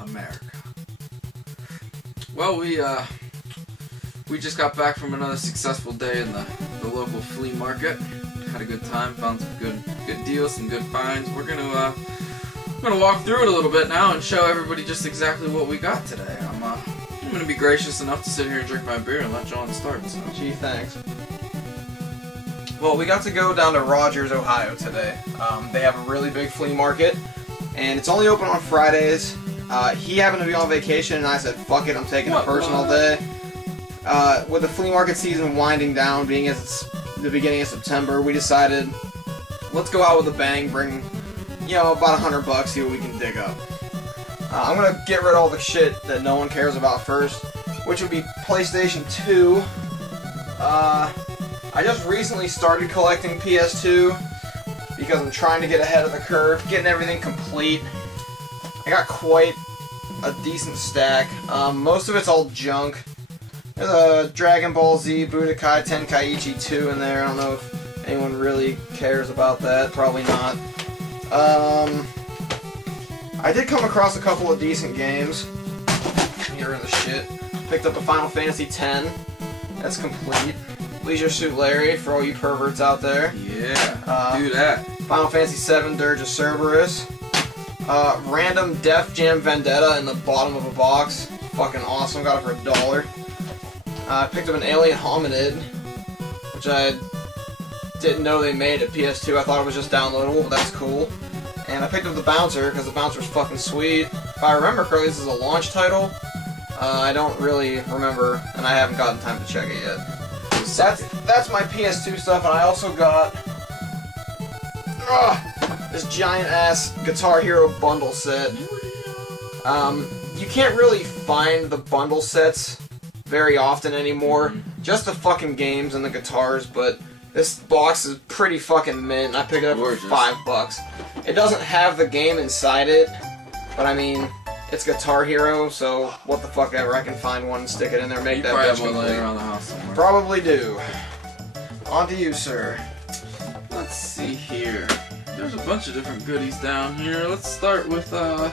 America. Well, we just got back from another successful day in the local flea market. Had a good time, found some good deals, some good finds. We're gonna walk through it a little bit now and show everybody just exactly what we got today. I'm gonna be gracious enough to sit here and drink my beer and let John start. So. Gee, thanks. Well, we got to go down to Rogers, Ohio today. They have a really big flea market, and it's only open on Fridays. He happened to be on vacation, and I said, fuck it, I'm taking a personal day. With the flea market season winding down, being as the beginning of September, we decided, let's go out with a bang, bring, about $100, see what we can dig up. I'm going to get rid of all the shit that no one cares about first, which would be PlayStation 2. I just recently started collecting PS2 because I'm trying to get ahead of the curve, getting everything complete. I got quite a decent stack. Most of it's all junk. There's a Dragon Ball Z Budokai Tenkaichi 2 in there. I don't know if anyone really cares about that. Probably not. I did come across a couple of decent games. Here in the shit. Picked up a Final Fantasy X. That's complete. Leisure Suit Larry for all you perverts out there. Yeah, do that. Final Fantasy VII Dirge of Cerberus. Random Def Jam Vendetta in the bottom of a box. Fucking awesome. Got it for $1. I picked up an Alien Hominid, which I didn't know they made at PS2. I thought it was just downloadable, but that's cool. And I picked up the Bouncer, because the Bouncer's fucking sweet. If I remember correctly, this is a launch title. I don't really remember, and I haven't gotten time to check it yet. That's my PS2 stuff, and I also got this giant-ass Guitar Hero bundle set. You can't really find the bundle sets very often anymore. Just the fucking games and the guitars, but this box is pretty fucking mint. I picked it up for $5. It doesn't have the game inside it, but I mean, it's Guitar Hero, so what the fuck ever. I can find one and stick it in there, make that bitch complete. Laying around the house somewhere. Probably do. On to you, sir. Let's see here. There's a bunch of different goodies down here. Let's start with a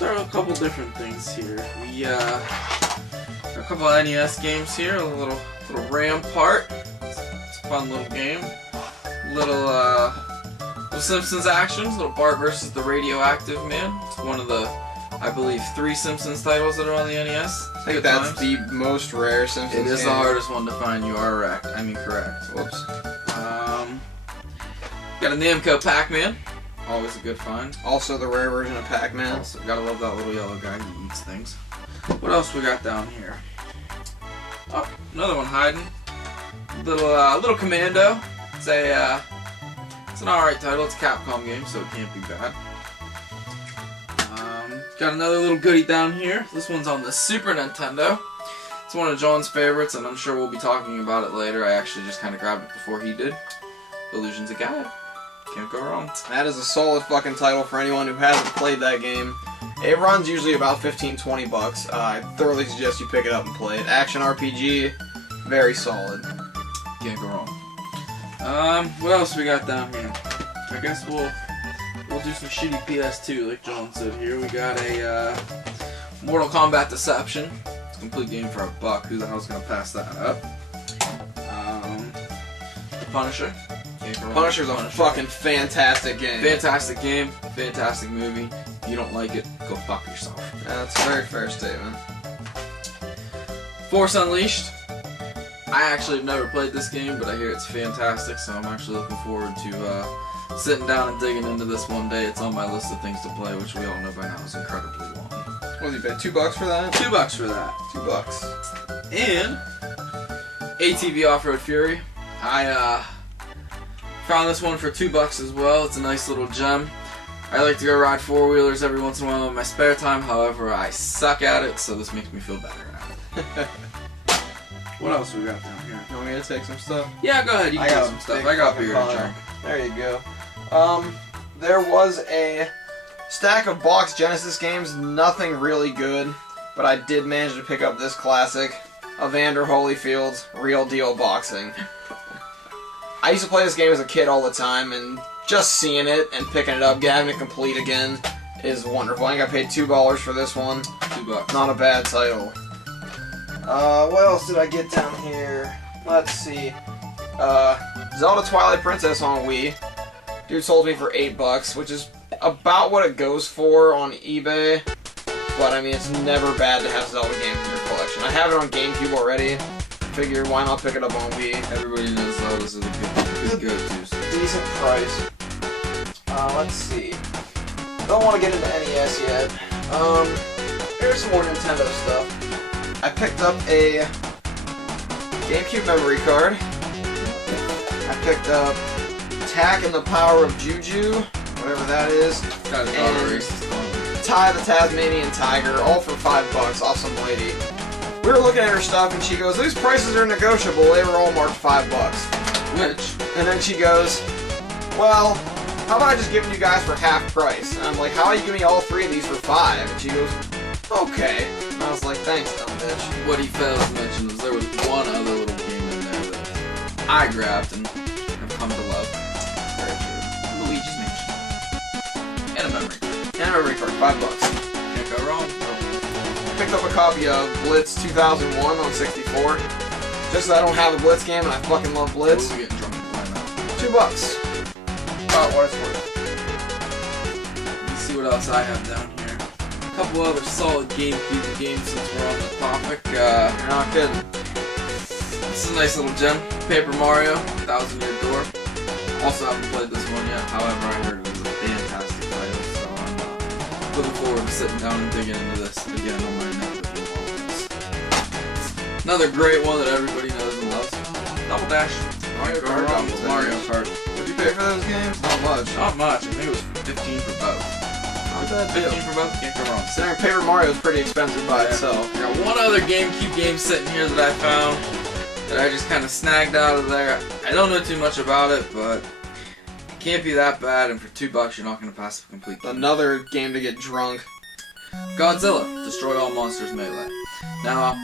couple different things here. We got a couple of NES games here. A little Rampart. It's a fun little game. Little Simpsons actions. Little Bart versus the Radioactive Man. It's one of the, I believe, 3 Simpsons titles that are on the NES. I think that's the most rare Simpsons game. It is the hardest one to find. You are correct. Whoops. Got a Namco Pac-Man. Always a good find. Also the rare version of Pac-Man. Also, gotta love that little yellow guy. He eats things. What else we got down here? Oh, another one hiding. Little Commando. It's an alright title. It's a Capcom game, so it can't be bad. Got another little goodie down here. This one's on the Super Nintendo. It's one of John's favorites, and I'm sure we'll be talking about it later. I actually just kind of grabbed it before he did. Illusions of Gaia. Can't go wrong. That is a solid fucking title for anyone who hasn't played that game. It runs usually about $15-20. I thoroughly suggest you pick it up and play it. Action RPG, very solid. Can't go wrong. What else we got down here? I guess we'll do some shitty PS2, like John said here. We got a Mortal Kombat Deception. It's a complete game for $1. Who the hell's gonna pass that up? The Punisher. Punisher's a fucking fantastic game. Fantastic game, fantastic movie. If you don't like it, go fuck yourself. Yeah, that's a very fair statement. Force Unleashed. I actually have never played this game, but I hear it's fantastic, so I'm actually looking forward to sitting down and digging into this one day. It's on my list of things to play, which we all know by now is incredibly long. What did you pay? $2 for that? $2 for that. $2. And ATV Off-Road Fury. I found this one for $2 as well. It's a nice little gem. I like to go ride 4-wheelers every once in a while in my spare time. However, I suck at it, so this makes me feel better now. What else we got down here? You want me to take some stuff? Yeah, go ahead. You can take some stuff. I got beer to drink. There you go. There was a stack of box Genesis games. Nothing really good, but I did manage to pick up this classic, Evander Holyfield's Real Deal Boxing. I used to play this game as a kid all the time, and just seeing it and picking it up, having it complete again, is wonderful. I think I paid $2 for this one. $2. Not a bad title. What else did I get down here? Let's see. Zelda Twilight Princess on Wii. Dude sold me for $8, which is about what it goes for on eBay. But I mean, it's never bad to have Zelda games in your collection. I have it on GameCube already. Figure why not pick it up on Wii? Everybody knows Zelda's are the good go-tos. Decent price. Let's see. Don't want to get into NES yet. Here's some more Nintendo stuff. I picked up a GameCube memory card. I picked up Tak and the Power of Juju, whatever that is. And Ty the Tasmanian Tiger, all for $5 off some lady. We were looking at her stuff and she goes, "These prices are negotiable." They were all marked $5. Which? And then she goes, "Well, how about I just give them you guys for half price?" And I'm like, "How about you give me all 3 of these for $5? And she goes, "Okay." And I was like, "Thanks, dumb bitch." What he failed to mention was there was one other little game in there that I grabbed and have come to love. Very true. Luigi's Mansion. And a memory. And a memory card, $5. Can't go wrong. Picked up a copy of Blitz 2001 on 64. Just so I don't have a Blitz game and I fucking love Blitz. We're getting drunk and playing that. $2. About what it's worth. Let's see what else I have down here. A couple other solid GameCube games since we're on the topic. You're not kidding. This is a nice little gem. Paper Mario, 1000 Year Door. Also haven't played this one yet, however I heard it was a fantastic title, so I'm looking forward to sitting down and digging into this again on my Netflix. Another great one that everybody knows and loves. Double Dash. Mario Kart. Mario Kart. What'd you pay for those games? Not much. Not much. I think it was 15 for both. Not a bad deal. 15 for both? Can't go wrong. Considering Paper Mario is pretty expensive by itself. I got one other GameCube game sitting here that I found that I just kind of snagged out of there. I don't know too much about it, but it can't be that bad, and for $2 you're not going to pass a complete game. Another game to get drunk. Godzilla, Destroy All Monsters Melee. Now,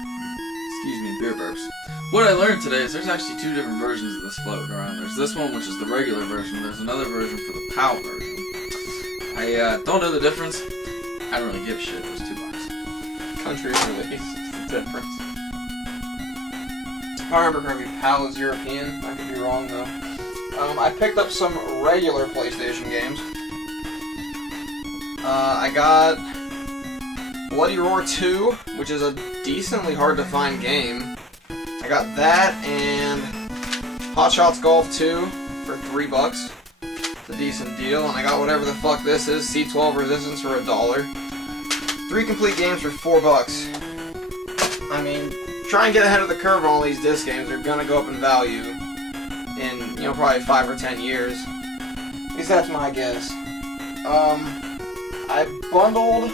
excuse me, beer burps. What I learned today is there's actually 2 different versions of this floating around. There's this one, which is the regular version. There's another version for the PAL version. I don't know the difference. I don't really give a shit. It was $2. Country release. It's the difference. If I remember correctly, PAL is European. I could be wrong though. I picked up some regular PlayStation games. I got Bloody Roar 2, which is a decently hard to find game. I got that and Hot Shots Golf 2 for $3. It's a decent deal. And I got whatever the fuck this is, C12 Resistance for $1. 3 complete games for $4. I mean, try and get ahead of the curve on all these disc games. They're gonna go up in value in, you know, probably 5 or 10 years. At least that's my guess. I bundled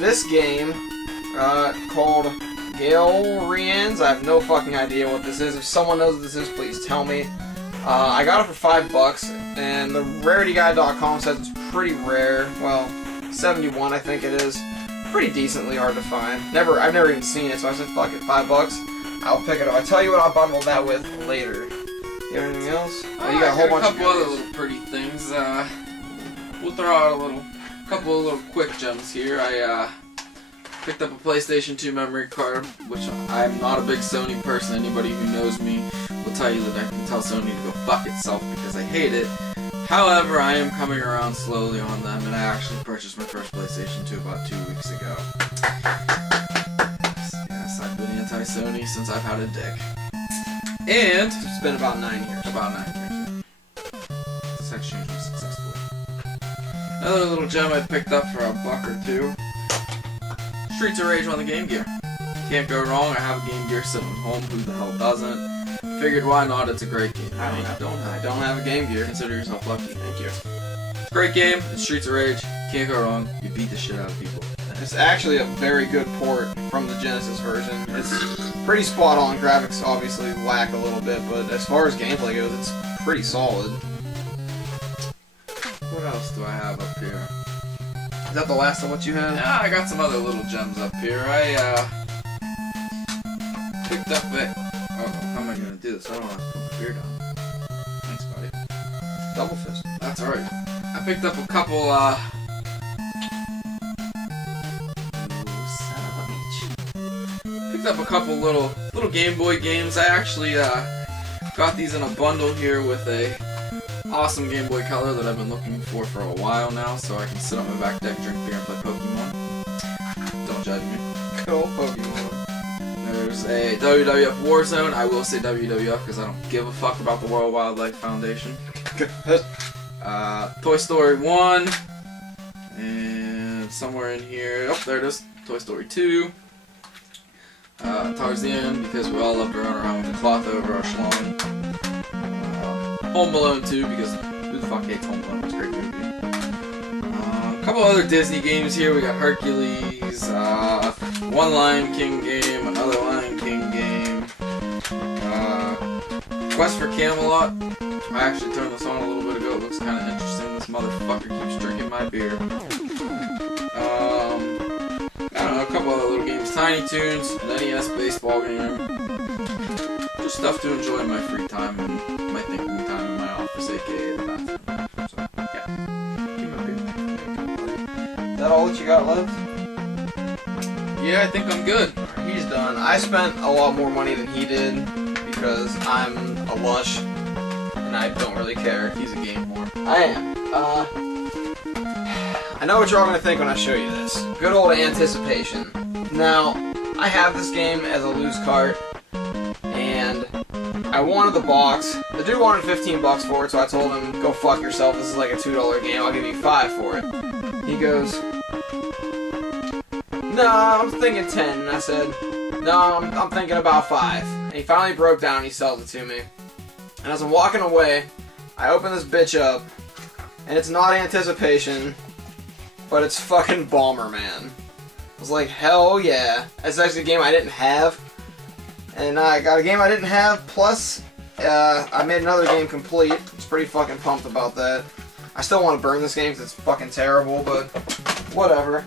this game called Galerians. I have no fucking idea what this is. If someone knows what this is, please tell me. I got it for $5, and the rarityguide.com says it's pretty rare. Well, 71 I think it is. Pretty decently hard to find. I've never even seen it, so I said fuck it, $5. I'll pick it up. I'll tell you what I'll bundle that with later. You have anything else? Oh, you got a whole bunch of couple other little pretty things. We'll throw out a couple of little quick gems here. I picked up a PlayStation 2 memory card, which I'm not a big Sony person. Anybody who knows me will tell you that I can tell Sony to go fuck itself because I hate it. However, I am coming around slowly on them, and I actually purchased my first PlayStation 2 about 2 weeks ago. Yes, I've been anti-Sony since I've had a dick. And It's been about 9 years. about 9 years. Sex change was successful. Another little gem I picked up for $1 or $2. Streets of Rage on the Game Gear. Can't go wrong. I have a Game Gear sitting at home. Who the hell doesn't? Figured why not? It's a great game. I don't have a Game Gear. Consider yourself lucky. Thank you. Great game. It's Streets of Rage. Can't go wrong. You beat the shit out of people. It's actually a very good port from the Genesis version. It's pretty spot on. Graphics obviously lack a little bit, but as far as gameplay goes, it's pretty solid. What else do I have up here? Is that the last of what you had? Yeah, I got some other little gems up here. I picked up a... Oh, how am I going to do this? I don't want to put my beer down. Thanks, buddy. Double fist. That's alright. I picked up a couple picked up a couple little Game Boy games. I actually got these in a bundle here with a awesome Game Boy Color that I've been looking for a while now, so I can sit on my back deck, drink beer, and play Pokemon. Don't judge me. Cool Pokemon. There's a WWF Warzone. I will say WWF because I don't give a fuck about the World Wildlife Foundation. Toy Story 1. And somewhere in here, oh, there it is. Toy Story 2. Tarzan, because we all love to run around with a cloth over our schlong. Home Alone 2, because who the fuck hates Home Alone? It's a great movie. A couple other Disney games here. We got Hercules, one Lion King game, another Lion King game, Quest for Camelot. I actually turned this on a little bit ago. It looks kind of interesting. This motherfucker keeps drinking my beer. I don't know, a couple other little games. Tiny Toons, an NES baseball game. Just stuff to enjoy in my free time and my thinking time in my office, aka the bathroom. So, yeah. Keep my beer. Is that all that you got left? Yeah, I think I'm good. He's done. I spent a lot more money than he did because I'm a lush and I don't really care. He's a game whore. I am. I know what you're all going to think when I show you this. Good old anticipation. Now, I have this game as a loose cart, and I wanted the box. The dude wanted 15 bucks for it, so I told him, go fuck yourself, this is like a $2 game, I'll give you 5 for it. He goes, no, I'm thinking 10, and I said, no, I'm thinking about 5. And he finally broke down and he sells it to me. And as I'm walking away, I open this bitch up, and it's not anticipation, but it's fucking Bomberman. I was like, hell yeah. That's actually a game I didn't have. And I got a game I didn't have, plus I made another game complete. I was pretty fucking pumped about that. I still want to burn this game because it's fucking terrible, but whatever.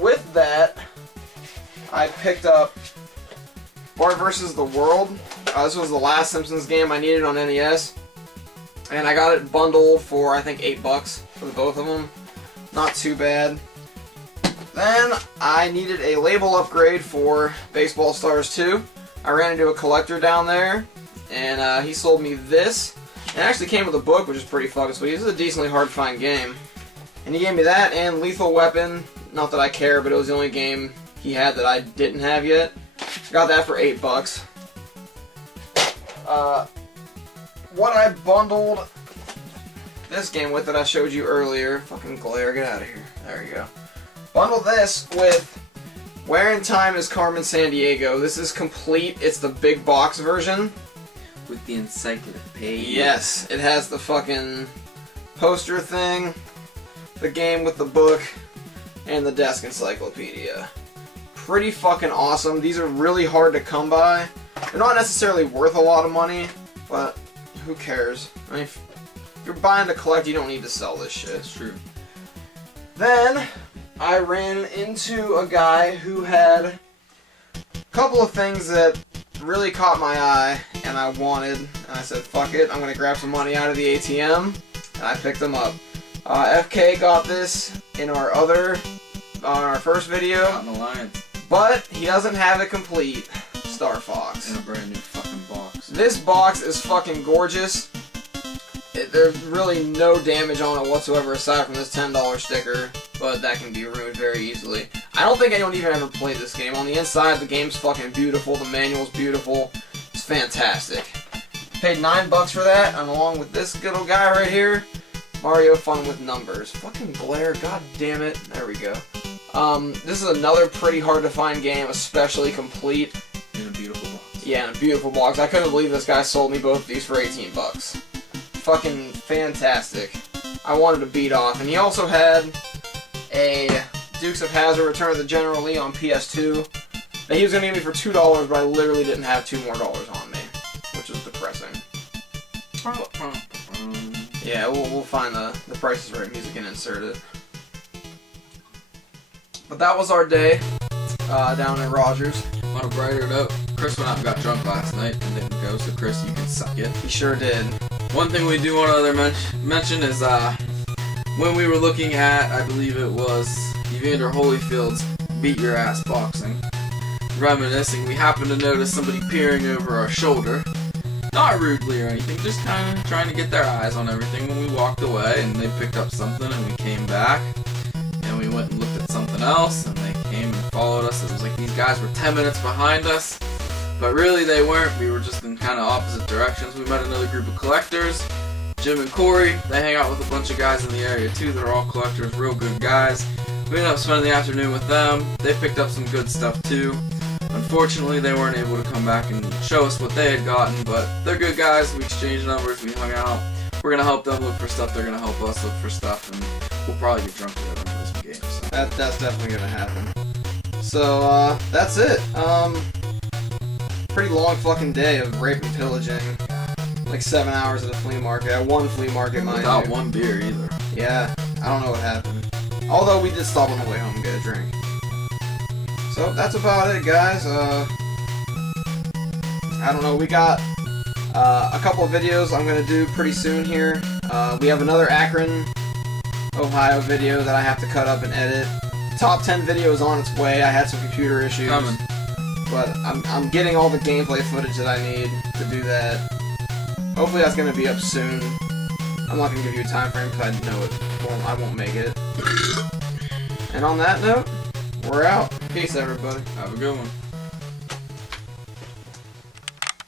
With that, I picked up Bart vs. the World. This was the last Simpsons game I needed on NES. And I got it bundled for, I think, $8 for the both of them. Not too bad. Then I needed a label upgrade for Baseball Stars 2. I ran into a collector down there, and he sold me this. It actually came with a book, which is pretty fucking sweet. This is a decently hard to find game. And he gave me that and Lethal Weapon. Not that I care, but it was the only game he had that I didn't have yet. Got that for $8. What I bundled this game with that I showed you earlier. Fucking glare, get out of here. There you go. Bundle this with Where in Time is Carmen Sandiego. This is complete. It's the big box version. With the encyclopedia. Yes, it has the fucking poster thing, the game with the book, and the desk encyclopedia. Pretty fucking awesome. These are really hard to come by. They're not necessarily worth a lot of money, but who cares? I mean, if you're buying to collect, you don't need to sell this shit. That's true. Then I ran into a guy who had a couple of things that really caught my eye and I wanted, and I said, fuck it, I'm going to grab some money out of the ATM, and I picked them up. FK got this in our first video, Out in Alliance. but he doesn't have it complete. Star Fox. In a brand new fucking box. This box is fucking gorgeous. There's really no damage on it whatsoever aside from this $10 sticker, but that can be ruined very easily. I don't think anyone even ever played this game. On the inside, the game's fucking beautiful, the manual's beautiful, it's fantastic. Paid $9 for that, and along with this good old guy right here, Mario Fun with Numbers. Fucking glare, god damn it. There we go. This is another pretty hard to find game, especially complete. In a beautiful box. Yeah, in a beautiful box. I couldn't believe this guy sold me both of these for $18. Fucking fantastic. I wanted to beat off. And he also had a Dukes of Hazzard Return of the General Lee on PS2 that he was going to give me for $2, but I literally didn't have $2 more on me, which was depressing. Yeah, we'll find the Price is Right music and insert it. But that was our day down in Rogers. Want to brighten it up? Chris went out and got drunk last night and didn't go, so Chris, you can suck it. He sure did. One thing we do want to mention is when we were looking at, I believe it was Evander Holyfield's Beat Your Ass Boxing. reminiscing, we happened to notice somebody peering over our shoulder. Not rudely or anything, just kind of trying to get their eyes on everything when we walked away, and they picked up something and we came back. And we went and looked at something else, and they came and followed us. It was like these guys were 10 minutes behind us, but really they weren't. We were just in kind of opposite directions. We met another group of collectors, Jim and Corey. They hang out with a bunch of guys in the area too. They're all collectors, real good guys. We ended up spending the afternoon with them. They picked up some good stuff too. Unfortunately, they weren't able to come back and show us what they had gotten, but they're good guys. We exchanged numbers, we hung out. We're going to help them look for stuff, they're going to help us look for stuff, and we'll probably get drunk together and play some games. So. That's definitely going to happen. So, that's it. Pretty long fucking day of rape and pillaging. Like 7 hours at a flea market. At one flea market, mind you. Without one beer, either. Yeah, I don't know what happened. Although we did stop on the way home and get a drink. So that's about it, guys. I don't know. We got a couple of videos I'm gonna do pretty soon here. We have another Akron, Ohio video that I have to cut up and edit. Top 10 video is on its way. I had some computer issues, Coming. but I'm getting all the gameplay footage that I need to do that. Hopefully that's gonna be up soon. I'm not gonna give you a time frame because I know I won't make it. And on that note, we're out. Peace, everybody. Have a good one.